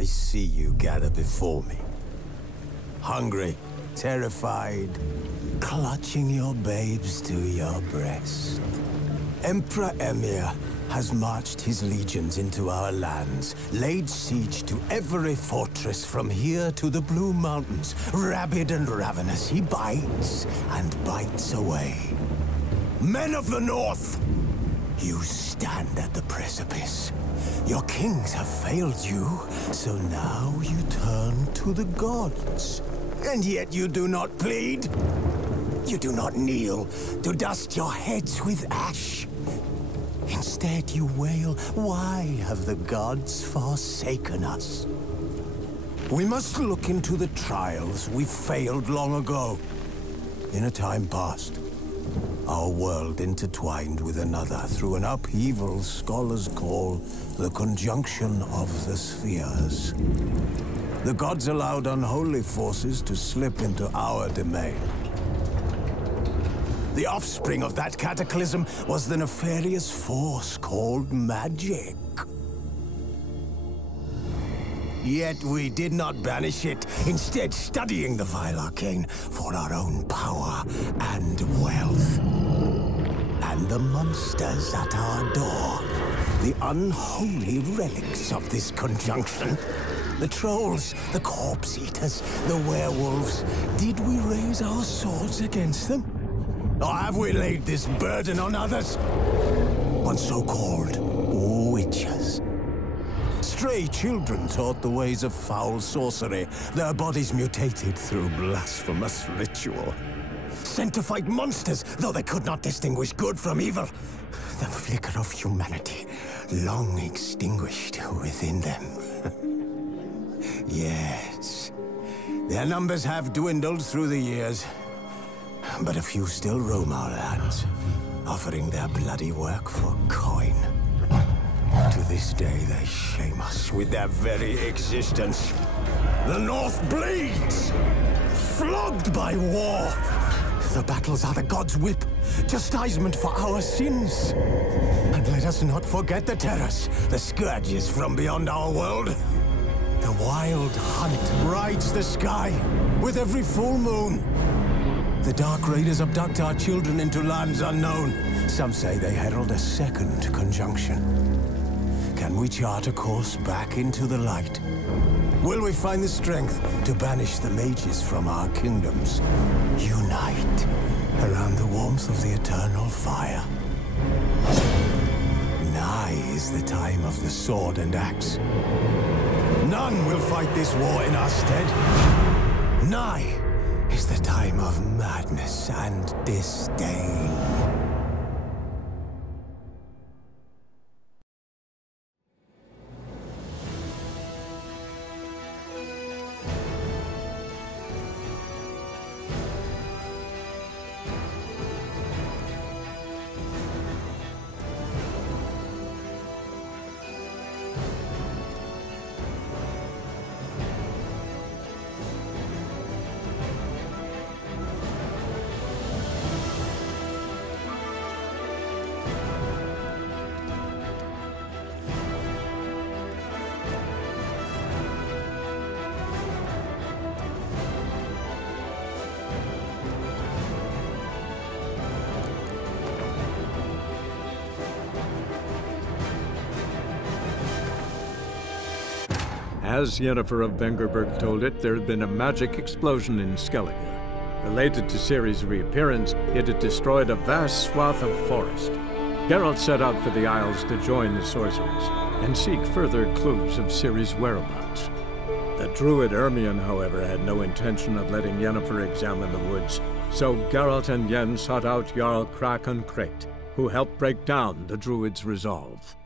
I see you gather before me. Hungry, terrified, clutching your babes to your breast. Emperor Emir has marched his legions into our lands, laid siege to every fortress from here to the Blue Mountains. Rabid and ravenous, he bites and bites away. Men of the North, you stand at the precipice. Your kings have failed you, so now you turn to the gods. And yet you do not plead. You do not kneel to dust your heads with ash. Instead you wail, why have the gods forsaken us? We must look into the trials we failed long ago. In a time past, our world intertwined with another through an upheaval scholars call the conjunction of the spheres. The gods allowed unholy forces to slip into our domain. The offspring of that cataclysm was the nefarious force called magic. Yet we did not banish it, instead studying the vile arcane for our own power and wealth. And the monsters at our door, the unholy relics of this conjunction. The trolls, the corpse-eaters, the werewolves. Did we raise our swords against them? Or have we laid this burden on others? On so-called witches. Stray children taught the ways of foul sorcery, their bodies mutated through blasphemous ritual. Sent to fight monsters, though they could not distinguish good from evil. The flicker of humanity, long extinguished within them. Yes, their numbers have dwindled through the years. But a few still roam our lands, offering their bloody work for coin. To this day, they shame us with their very existence. The North bleeds, flogged by war. The battles are the gods' whip, chastisement for our sins. And let us not forget the terrors, the scourges from beyond our world. The wild hunt rides the sky with every full moon. The Dark Raiders abduct our children into lands unknown. Some say they herald a second conjunction. Can we chart a course back into the light? Will we find the strength to banish the mages from our kingdoms? Unite around the warmth of the eternal fire. Nigh is the time of the sword and axe. None will fight this war in our stead. Nigh is the time of madness and disdain. As Yennefer of Vengerberg told it, there had been a magic explosion in Skellige. Related to Ciri's reappearance, it had destroyed a vast swath of forest. Geralt set out for the Isles to join the sorcerers and seek further clues of Ciri's whereabouts. The druid Ermion, however, had no intention of letting Yennefer examine the woods, so Geralt and Yen sought out Jarl Krakon Krayt, who helped break down the druid's resolve.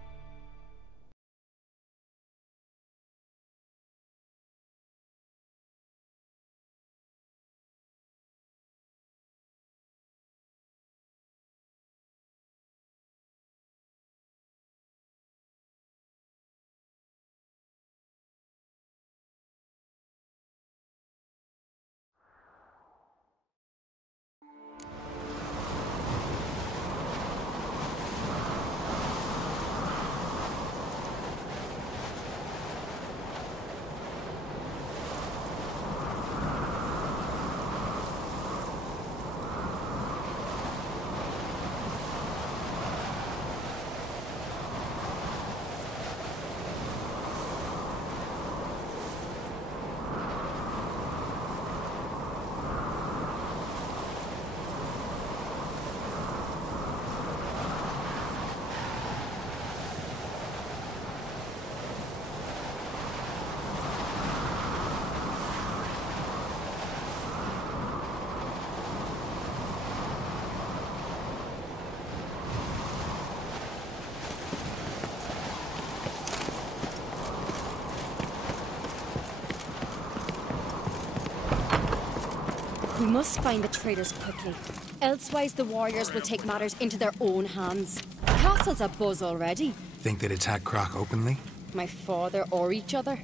must find the traitors quickly. Elsewise, the warriors will take matters into their own hands. The castle's abuzz already. Think they'd attack Croc openly? My father or each other.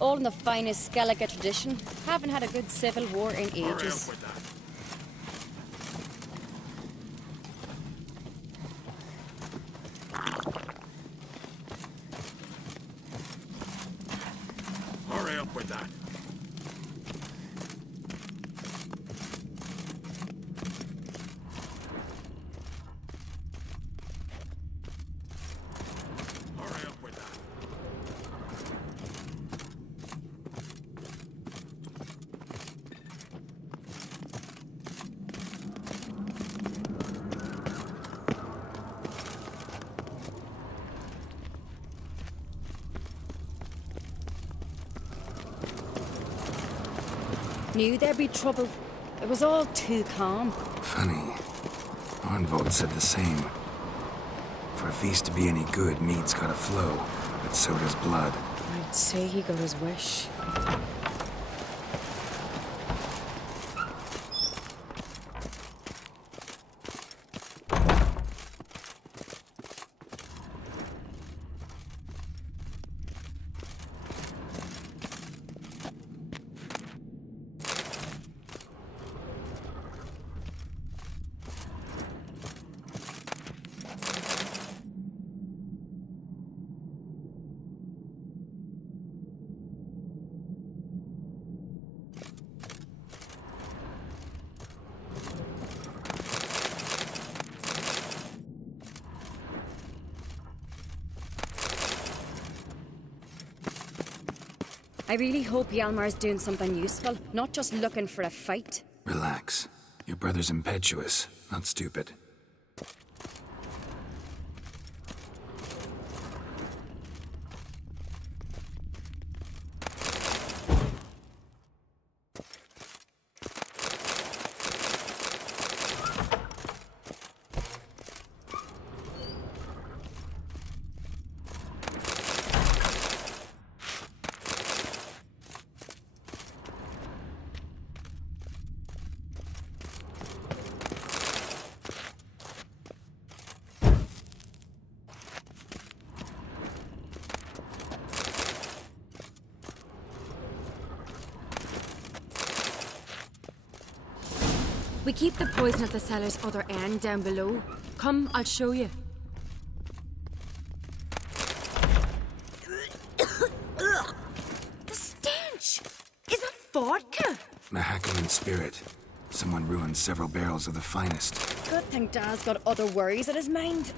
All in the finest Skellige tradition. Haven't had a good civil war in ages. Hurry up with that. Hurry up with that. Knew there'd be trouble. It was all too calm. Funny. Arnvold said the same. For a feast to be any good, mead's gotta flow, but so does blood. I'd say he got his wish. I really hope Hjalmar's doing something useful, not just looking for a fight. Relax. Your brother's impetuous, not stupid. We keep the poison at the cellar's other end down below. Come, I'll show you. The stench! Is that vodka? Mahakaman spirit. Someone ruined several barrels of the finest. Good thing Dad's got other worries in his mind.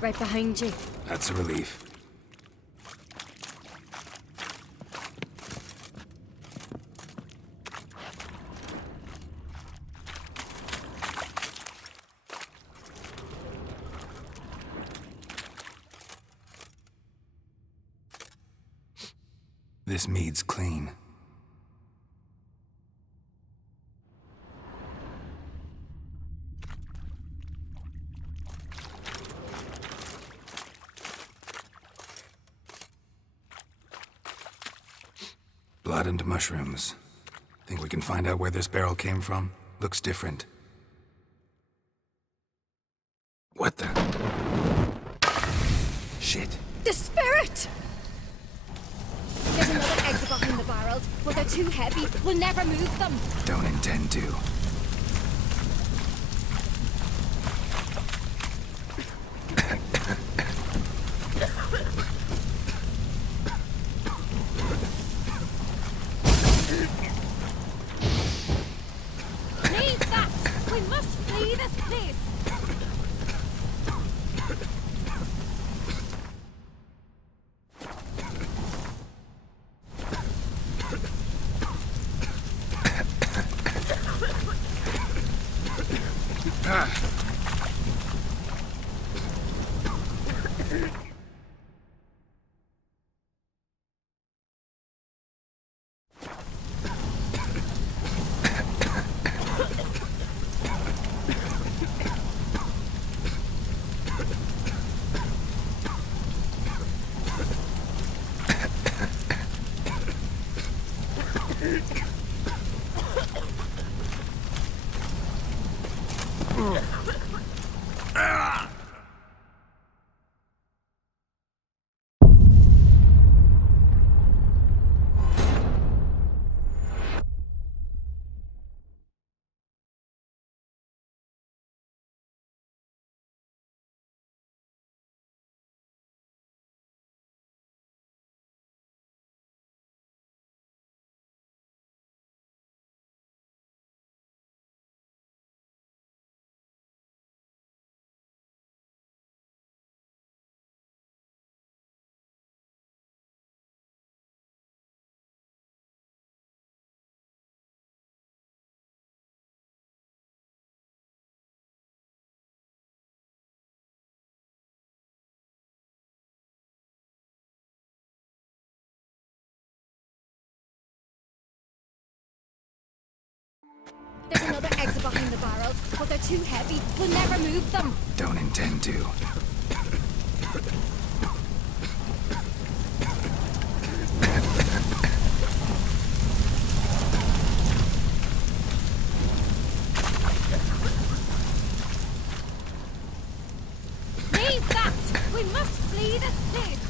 Right behind you. That's a relief. This mead's clean. Blood and mushrooms. Think we can find out where this barrel came from? Looks different. What the? Shit. The spirit! There's another exit in the barrels, but they're too heavy. We'll never move them. Don't intend to. Leave that! We must flee this place! There's another exit behind the barrels, but they're too heavy. We'll never move them. Don't intend to. Leave that! We must flee this place!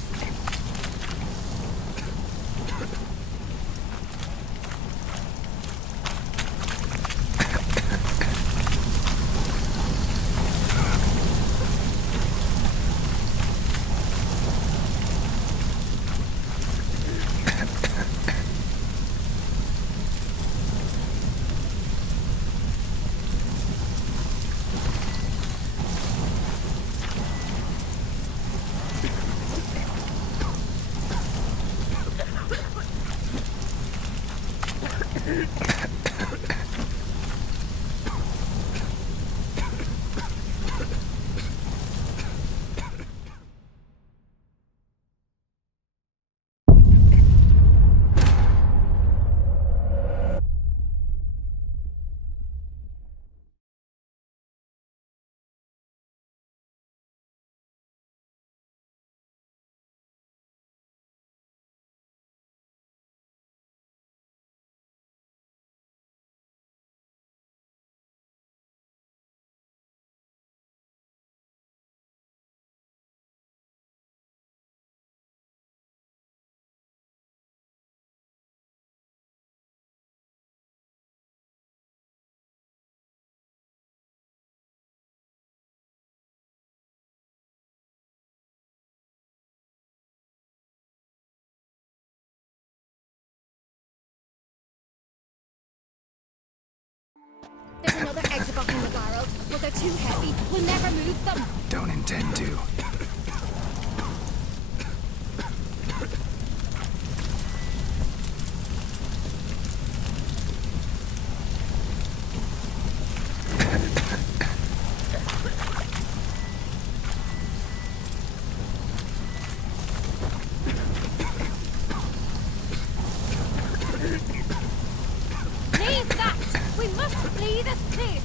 There's another exit behind the barrels, but they're too heavy. We'll never move them. Don't intend to. Leave that! We must flee this place!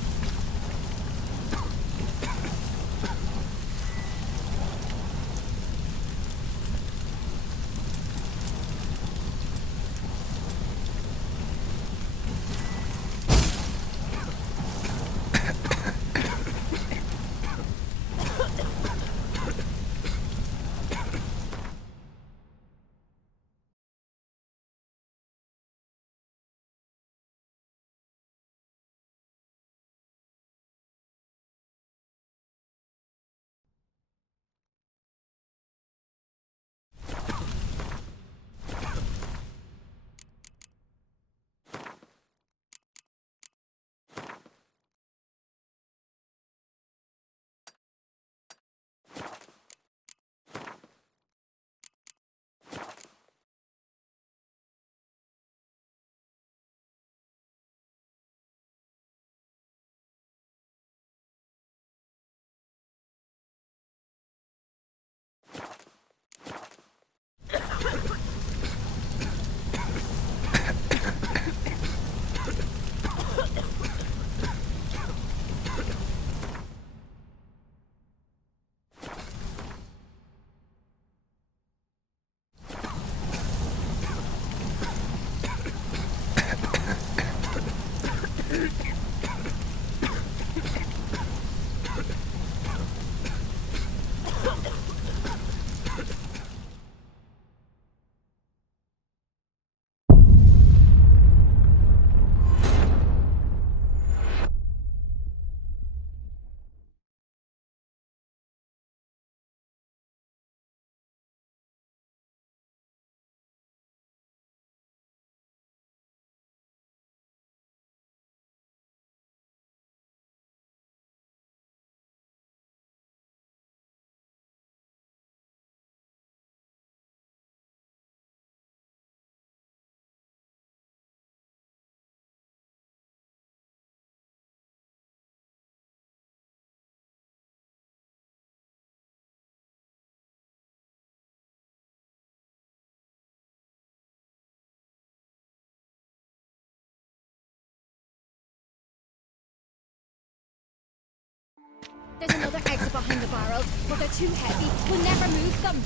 There's another exit behind the barrels, but they're too heavy. We'll never move them.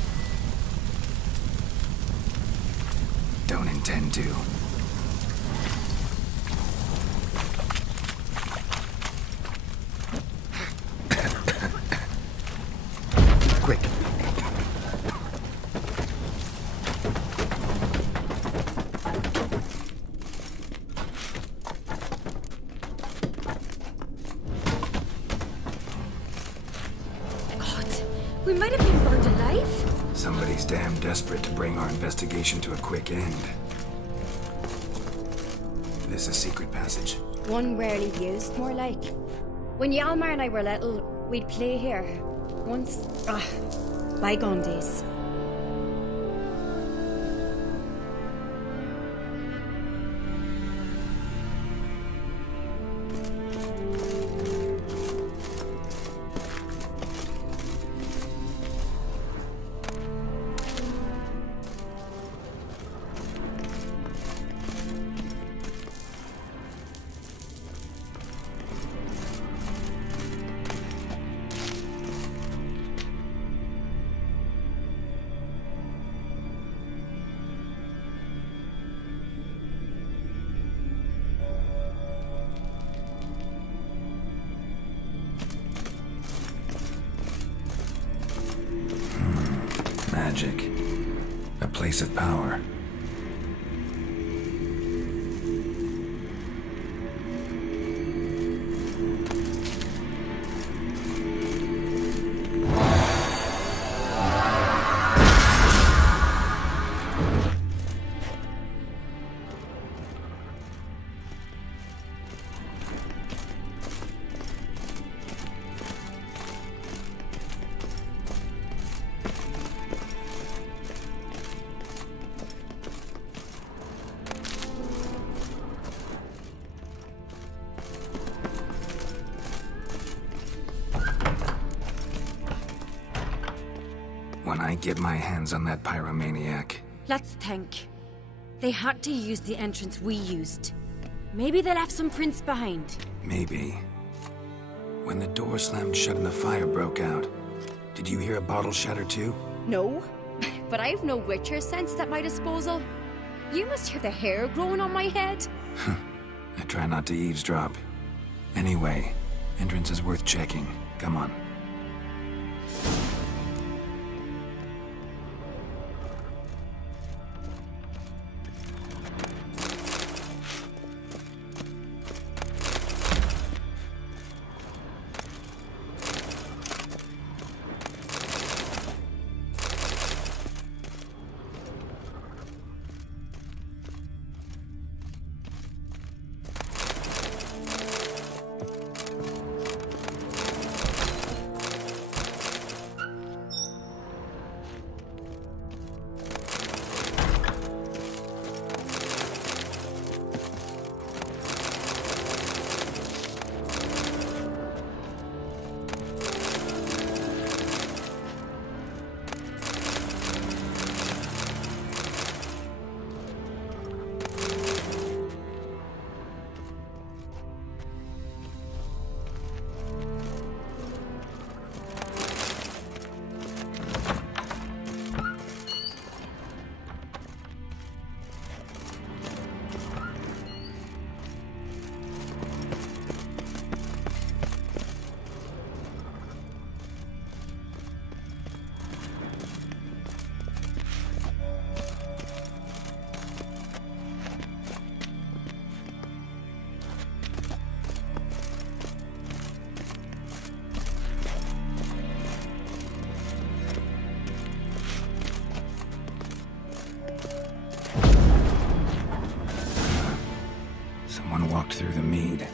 Don't intend to. Quick. God, we might have been burned alive. Somebody's damn desperate to bring our investigation to a quick end. This is secret passage. One rarely used, more like. When Yalmar and I were little, we'd play here. Once, bygone days. Magic. A place of power. When I get my hands on that pyromaniac. Let's think. They had to use the entrance we used. Maybe they left some prints behind. Maybe. When the door slammed shut and the fire broke out, did you hear a bottle shatter too? No, but I've no Witcher senses at my disposal. You must hear the hair growing on my head. I try not to eavesdrop. Anyway, entrance is worth checking. Come on. Someone walked through the mead.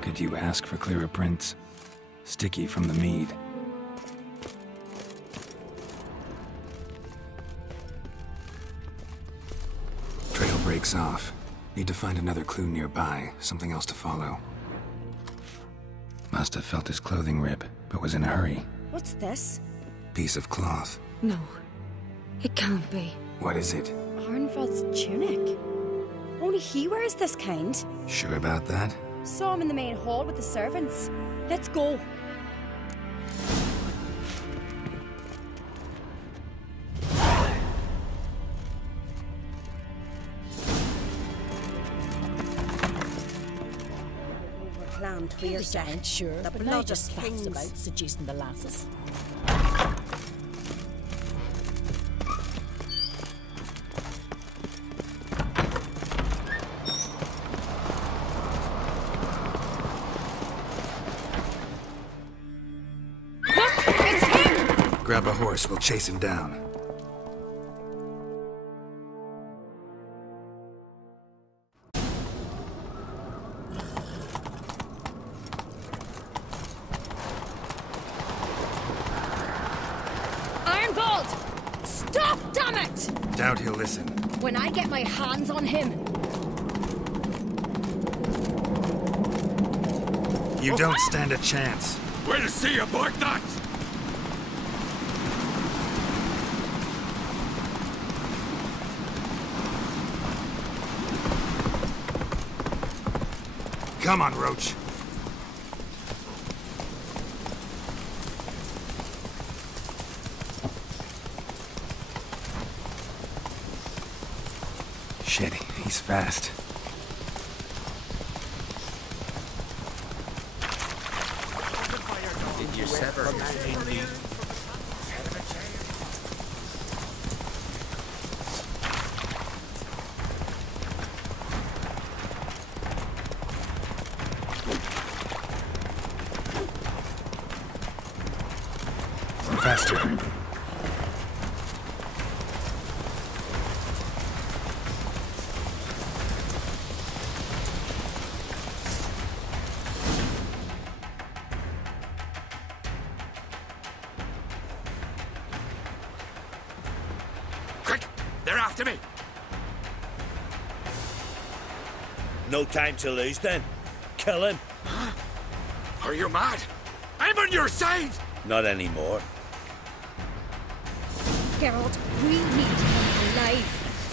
Could you ask for clearer prints? Sticky from the mead. Trail breaks off. Need to find another clue nearby, something else to follow. Must have felt his clothing rip, but was in a hurry. What's this? Piece of cloth. No. It can't be. What is it? Arnvald's tunic. Only he wears this kind. Sure about that? Saw him in the main hall with the servants. Let's go. Planned We're weird giant, sure, The but now blood just of facts kings. about seducing the lasses. Grab a horse, we'll chase him down. Ironbolt! Stop, damn it! Doubt he'll listen. When I get my hands on him, You don't stand a chance. We'll see about that! Come on, Roach. Shit, he's fast. Did you sever his Faster. Quick! They're after me! No time to lose then. Kill him. Are you mad? I'm on your side! Not anymore. Geralt, we need him alive.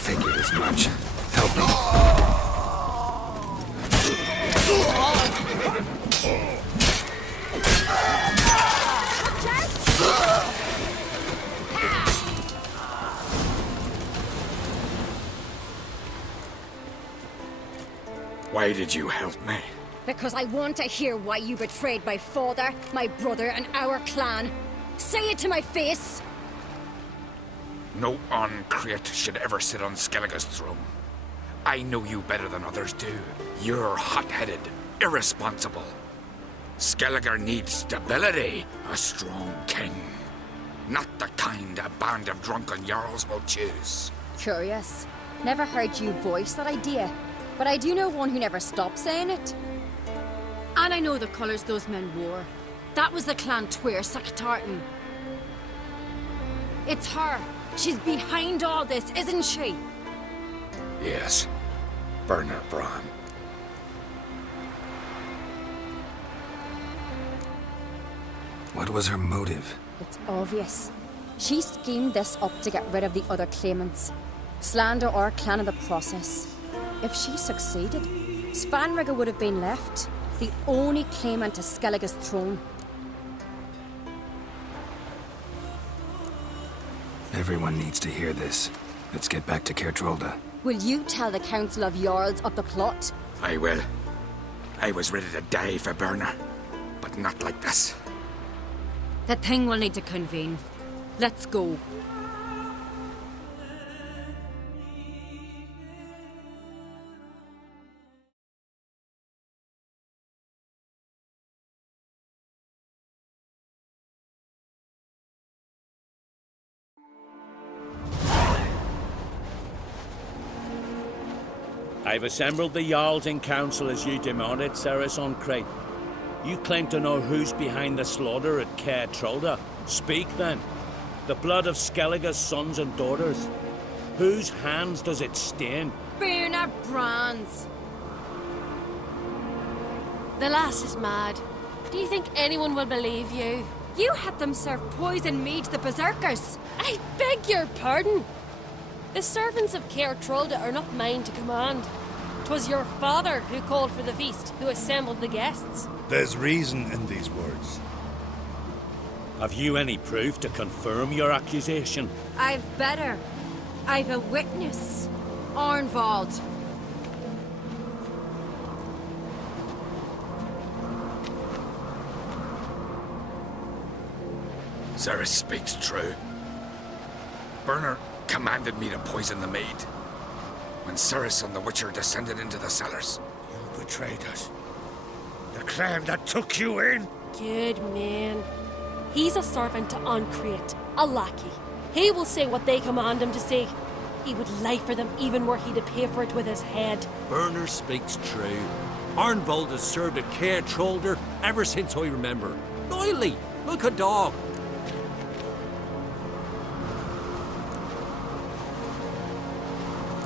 Figured as much. Help me. Why did you help me? Because I want to hear why you betrayed my father, my brother, and our clan. Say it to my face! No Uncreate should ever sit on Skellige's throne. I know you better than others do. You're hot-headed, irresponsible. Skellige needs stability, a strong king. Not the kind a band of drunken jarls will choose. Curious. Never heard you voice that idea, but I do know one who never stopped saying it. And I know the colours those men wore. That was the Clan Twir Sakatartan. It's her. She's behind all this, isn't she? Yes. Burner Bran. What was her motive? It's obvious. She schemed this up to get rid of the other claimants. Slander our clan in the process. If she succeeded, Svanrige would have been left, the only claimant to Skellige's throne. Everyone needs to hear this. Let's get back to Kertrolda. Will you tell the Council of Jarls of the plot? I will. I was ready to die for Burner, but not like this. The thing will need to convene. Let's go. I've assembled the Jarls in council as you demanded, Ceres Uncreate. You claim to know who's behind the slaughter at Caer Trolda. Speak then. The blood of Skellige's sons and daughters. Whose hands does it stain? Burner Bran's. The lass is mad. Do you think anyone will believe you? You had them serve poison mead to the berserkers. I beg your pardon. The servants of Caer Trolda are not mine to command. 'Twas your father who called for the feast, who assembled the guests. There's reason in these words. Have you any proof to confirm your accusation? I've better. I've a witness. Arnvald. Ceres speaks true. Burner commanded me to poison the maid. When Ceres and the Witcher descended into the cellars. You betrayed us. The clan that took you in. Good man. He's a servant to Ancrete, a lackey. He will say what they command him to say. He would lie for them even were he to pay for it with his head. Burner speaks true. Arnvald has served at Caer Trolder ever since I remember. Loyally, like a dog.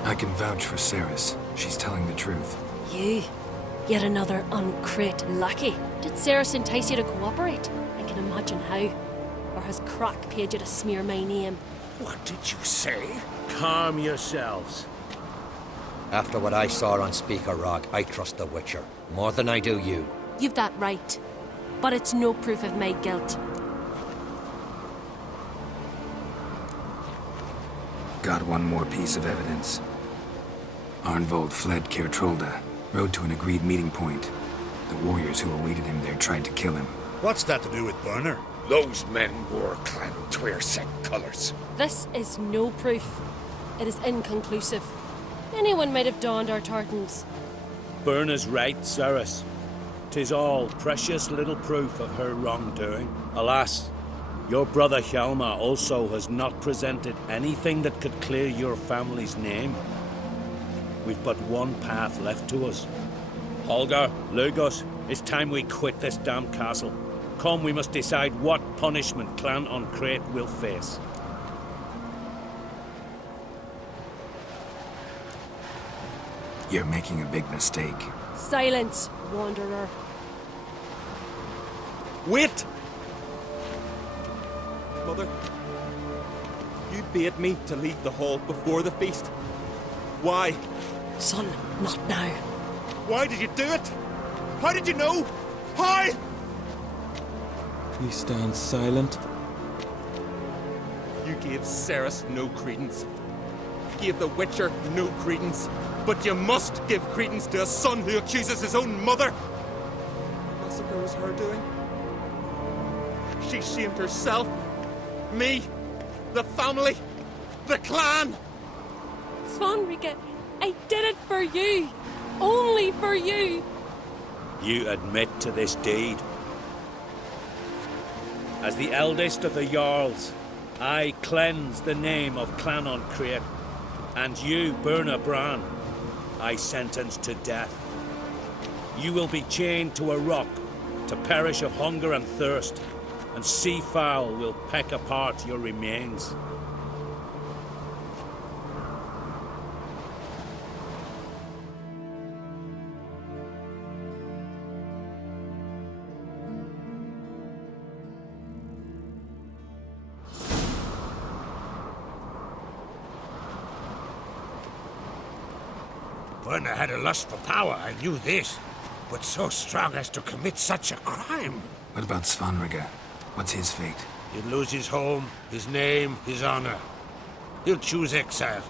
I can vouch for Ceres. She's telling the truth. You? Yet another Ancrete lackey? Did Ceres entice you to cooperate? I can imagine how. Or has Crack paid you to smear my name? What did you say? Calm yourselves. After what I saw on Speaker Rock, I trust the Witcher. More than I do you. You've that right. But it's no proof of my guilt. Got one more piece of evidence. Arnvald fled Caer Trolda, rode to an agreed meeting point. The warriors who awaited him there tried to kill him. What's that to do with Burner? Those men wore clan Tweersec colours. This is no proof. It is inconclusive. Anyone might have donned our tartans. Burner's right, Ceres. 'Tis all precious little proof of her wrongdoing. Alas, your brother Hjalmar also has not presented anything that could clear your family's name. We've but one path left to us. Holger, Lugos, it's time we quit this damn castle. Come, we must decide what punishment Clan Ancrete will face. You're making a big mistake. Silence, wanderer. Wait! Mother, you bade me to leave the hall before the feast. Why? Son, not now. Why did you do it? How did you know? How? You stand silent. You gave Ceres no credence. Gave the Witcher no credence. But you must give credence to a son who accuses his own mother. The massacre was her doing. She shamed herself, me, the family, the clan. Svanrika, I did it for you. Only for you. You admit to this deed. As the eldest of the Jarls, I cleanse the name of Clan Ancrete, and you, Burna Bran, I sentence to death. You will be chained to a rock to perish of hunger and thirst, and sea fowl will peck apart your remains. Burner had a lust for power, I knew this. But so strong as to commit such a crime. What about Svanrika? What's his fate? He'll lose his home, his name, his honor. He'll choose exile.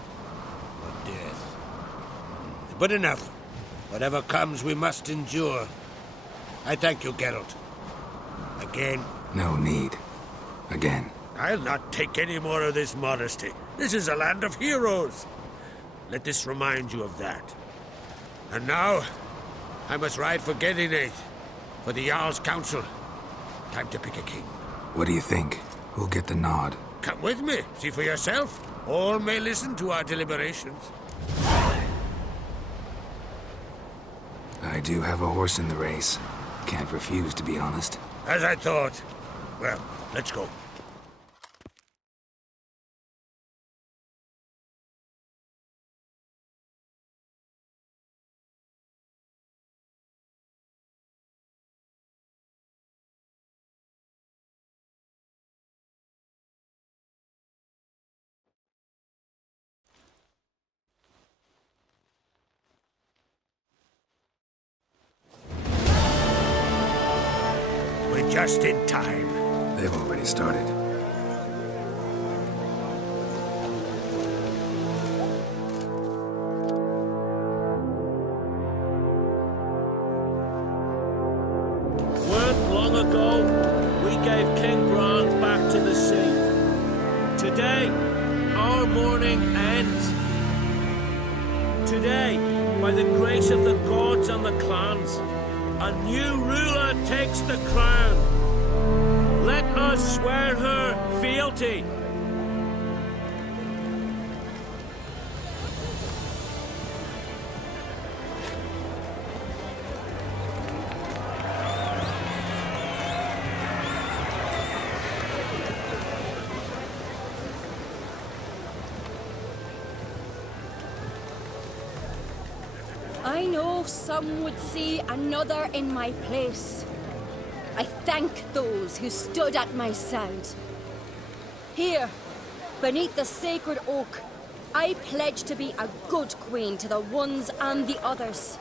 Or death. But enough. Whatever comes, we must endure. I thank you, Geralt. Again. No need. Again. I'll not take any more of this modesty. This is a land of heroes. Let this remind you of that. And now, I must ride for Gedinate, for the Jarl's Council. Time to pick a king. What do you think? Who'll get the nod? Come with me, see for yourself. All may listen to our deliberations. I do have a horse in the race. Can't refuse, to be honest. As I thought. Well, let's go. Just in time. They've already started. Weren't long ago, we gave King Brand back to the sea. Today, our mourning ends. Today, by the grace of the gods and the clans, a new ruler takes the crown. Let us swear her fealty. I know some would see another in my place. I thank those who stood at my side. Here, beneath the sacred oak, I pledge to be a good queen to the ones and the others.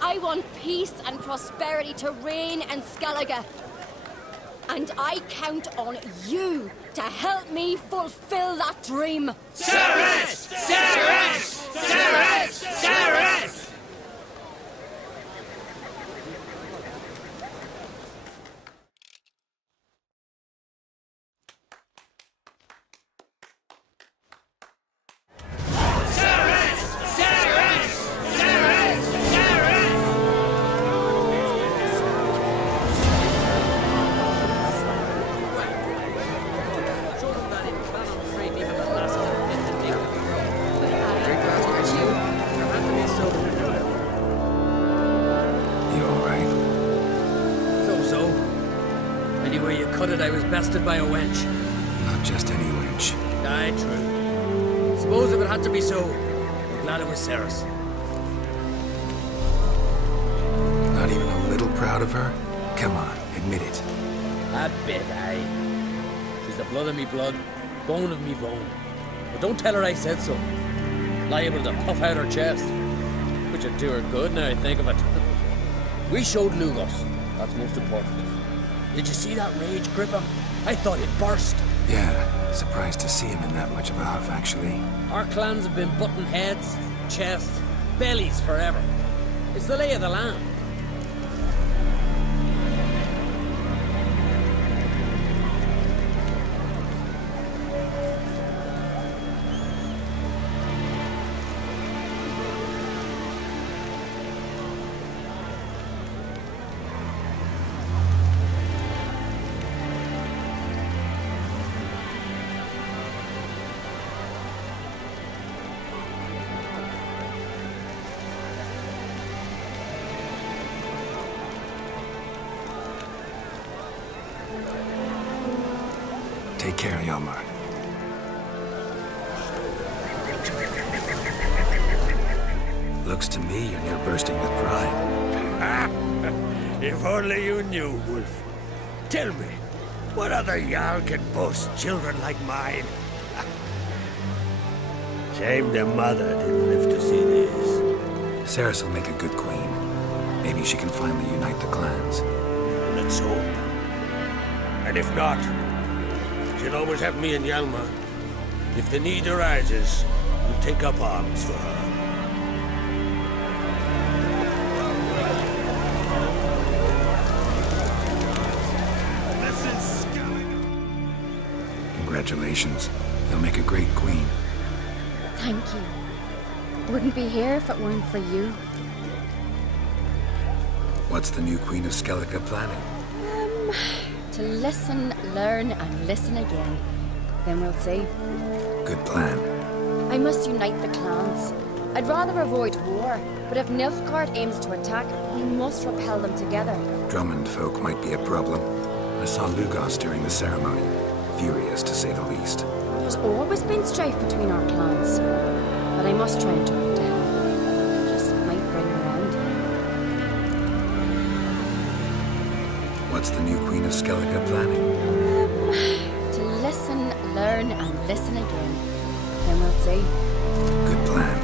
I want peace and prosperity to reign in Skellige. And I count on you to help me fulfill that dream. Ceres! Ceres! Ceres! Ceres! Bested by a wench. Not just any wench. Aye, true. Suppose if it had to be so, I'm glad it was Ceres. Not even a little proud of her? Come on, admit it. A bit, aye. She's the blood of me blood, bone of me bone. But don't tell her I said so. Liable to puff out her chest. Which would do her good now I think of it. We showed Lugos. That's most important. Did you see that rage grip him? I thought he'd burst. Yeah, surprised to see him in that much of a huff, actually. Our clans have been butting heads, chests, bellies forever. It's the lay of the land. Take care, Yomar. Looks to me you're near bursting with pride. If only you knew, Wolf. Tell me, what other Jarl can boast children like mine? Shame their mother didn't live to see this. Ceres will make a good queen. Maybe she can finally unite the clans. Let's hope. And if not, she'll always have me and Hjalmar. If the need arises, we'll take up arms for her. Congratulations. You'll make a great queen. Thank you. Wouldn't be here if it weren't for you. What's the new Queen of Skellige planning? To listen, learn, and listen again. Then we'll see. Good plan. I must unite the clans. I'd rather avoid war, but if Nilfgaard aims to attack, we must repel them together. Drummond folk might be a problem. I saw Lugos during the ceremony. Furious, to say the least. There's always been strife between our clans. But I must try and turn it down. Just might bring her end. What's the new Queen of Skellige planning? To listen, learn, and listen again. Then we'll see. Good plan.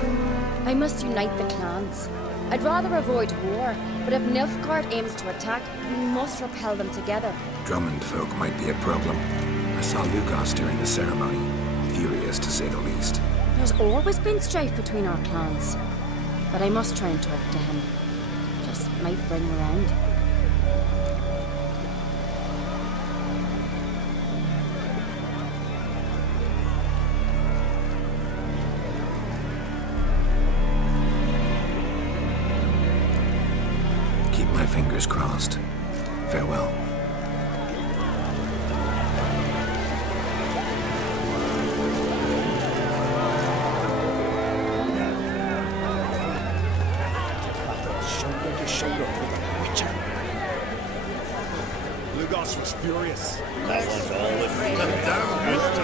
I must unite the clans. I'd rather avoid war, but if Nilfgaard aims to attack, we must repel them together. Drummond folk might be a problem. I saw Lugos during the ceremony. Furious, to say the least. There's always been strife between our clans. But I must try and talk to him. Just might bring him around. Keep my fingers crossed. Farewell. Lugos was furious. That was all the freedom down Mr.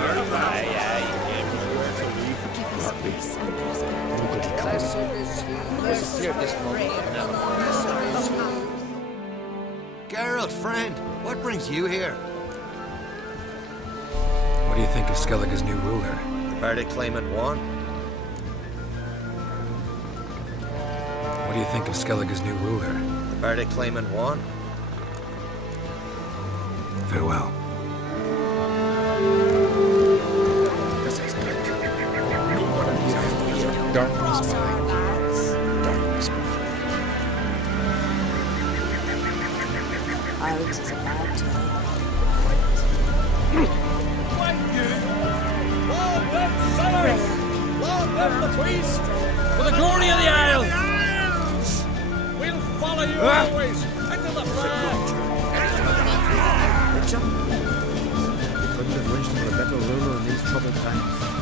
Geralt, friend, what brings you here? What do you think of Skellige's new ruler? The verdict claimant won. What do you think of Skellige's new ruler? The verdict claimant won. Farewell. Darkness behind. Darkness before. Alex is a bad time. Thank you! Long live Celery! Long live the priest! For the glory of the Isles! We'll follow you always into the fray! Couldn't have wished for a better ruler in these troubled times.